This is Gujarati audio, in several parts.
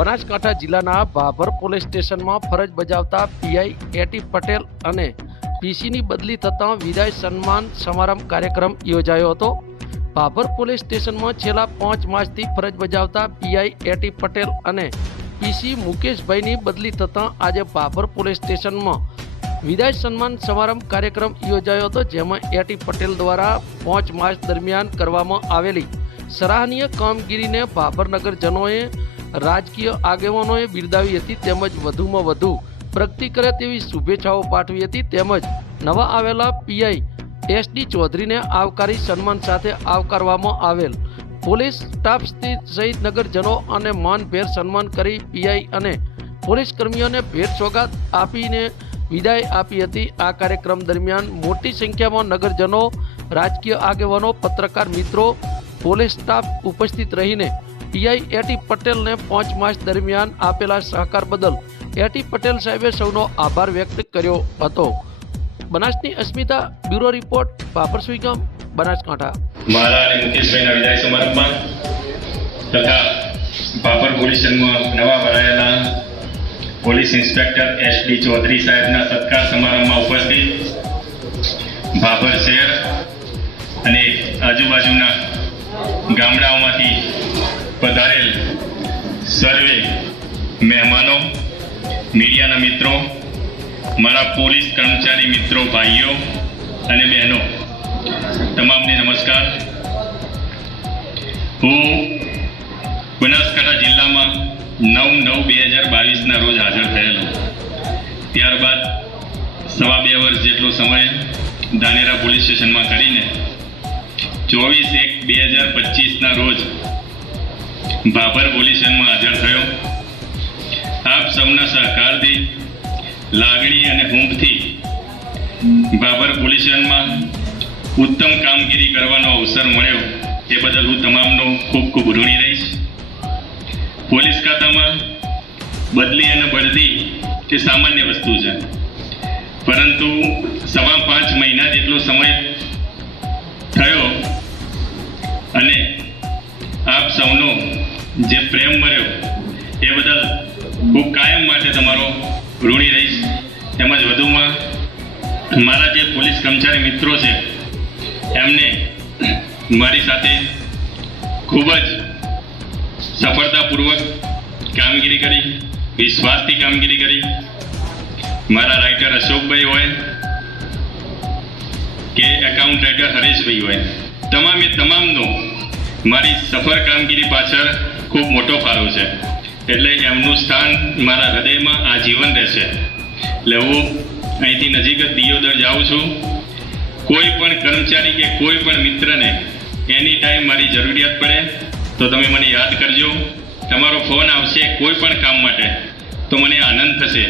બનાસકાંઠા જિલ્લાના ભાભર પોલીસ સ્ટેશનમાં ફરજ બજાવતા પીઆઈ એટી પટેલ અને પીસીની બદલી થતાં વિદાય સન્માન સમારંભ કાર્યક્રમ યોજાયો હતો. ભાભર પોલીસ સ્ટેશનમાં છેલ્લા પાંચ માસથી ફરજ બજાવતા પીઆઈ એટી પટેલ અને પીસી મુકેશભાઈની બદલી થતાં આજે ભાભર પોલીસ સ્ટેશનમાં વિદાય સન્માન સમારંભ કાર્યક્રમ યોજાયો હતો, જેમાં એટી પટેલ દ્વારા પાંચ માસ દરમિયાન કરવામાં આવેલી સરાહનીય કામગીરીને ભાભર નગરજનોએ રાજકીય આગેવાનોએ બિરદાવી હતી તેમજ વધુમાં વધુ પ્રગતિ કરે તેવી શુભેચ્છાઓ પાઠવી હતી તેમજ નવા આવેલા પીઆઈ એસડી ચૌધરીને આવકારી સન્માન સાથે આવકારવામાં આવેલ. પોલીસ સ્ટાફ સહિત નગરજનો અને માનભેર સન્માન કરી પીઆઈ અને પોલીસ કર્મીઓને ભેટ સોગાદ આપીને વિદાય આપી હતી. આ કાર્યક્રમ દરમિયાન મોટી સંખ્યામાં નગરજનો, રાજકીય આગેવાનો, પત્રકાર મિત્રો, પોલીસ સ્ટાફ ઉપસ્થિત રહીને પીઆઈ એટી પટેલને પાંચ માસ દરમિયાન આપેલા સહકાર બદલ એટી પટેલ સાહેબે સૌનો આભાર વ્યક્ત કર્યો હતો. બનાસની અસ્મિતા બ્યુરો રિપોર્ટ બાપર સુઈગામ, બનાસકાંઠા. મારા અને મુકેશભાઈના વિદાય સમારંભમાં તથા બાપર પોલીસ નવા ભરાયેલા police inspector S D Chaudhary સાહેબના સત્કાર સમારંભમાં ઉપસ્થિત ભાભર શહેર અને આજુબાજુના ગામડાઓમાંથી પધારેલ સર્વે મહેમાનો, મીડિયાના મિત્રો, મારા પોલીસ કર્મચારી મિત્રો, ભાઈઓ અને બહેનો, તમામને નમસ્કાર. હું બનાસકાંઠા જિલ્લામાં નવ નવ બે હજાર બાવીસના રોજ હાજર થયેલો. ત્યારબાદ સવા બે વર્ષ જેટલો સમય ધાનેરા પોલીસ સ્ટેશનમાં કરીને ચોવીસ એક બે હજાર પચીસના રોજ ભાભર પોલીસ સ્ટેશનમાં હાજર થયો. આપ સૌના સહકારથી, લાગણી અને હુંફથી ભાભર પોલીસ સ્ટેશનમાં ઉત્તમ કામગીરી કરવાનો અવસર મળ્યો. એ બદલ હું તમામનો ખૂબ ખૂબ ઋણી રહીશ. પોલીસ ખાતામાં બદલી અને બઢતી એ સામાન્ય વસ્તુ છે. પરંતુ સવા પાંચ મહિના જેટલો સમય જે પ્રેમ મળ્યો એ બદલ હું કાયમ માટે તમારો ઋણી રહીશ. તેમજ વધુમાં, મારા જે પોલીસ કર્મચારી મિત્રો છે, એમને મારી સાથે ખૂબ જ સફળતાપૂર્વક કામગીરી કરી, વિશ્વાસથી કામગીરી કરી. મારા રાઇટર અશોકભાઈ હોય કે એકાઉન્ટ રાઇટર હરેશભાઈ હોય, તમામે તમામનો મારી સફળ કામગીરી પાછળ ખૂબ મોટો ફાળો છે. એટલે એમનું સ્થાન મારા હૃદયમાં આજીવન રહેશે. એટલે હું અહીંથી નજીક જ દિયોદર જાઉં છું. કોઈ પણ કર્મચારી કે કોઈ પણ મિત્રને એની ટાઈમ મારી જરૂરિયાત પડે, તો તમે મને યાદ કરજો. તમારો ફોન આવશે કોઈ પણ કામ માટે. તો મને આનંદ થશે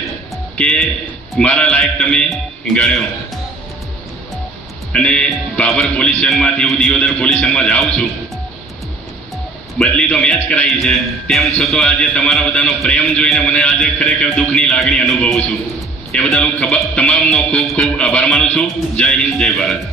કે મારા લાયક તમે ગણ્યો. અને બાબર પોલીસ સ્ટેશનમાંથી હું દિયોદર પોલીસ સ્ટેશનમાં જાઉં છું. બદલી તો મેં જ કરાવી છે. તેમ છતાં આજે તમારા બધાનો પ્રેમ જોઈને મને આજે ખરેખર દુઃખની લાગણી અનુભવું છું. એ બદલ હું ખબર તમામનો ખૂબ ખૂબ આભાર માનું છું. જય હિન્દ, જય ભારત.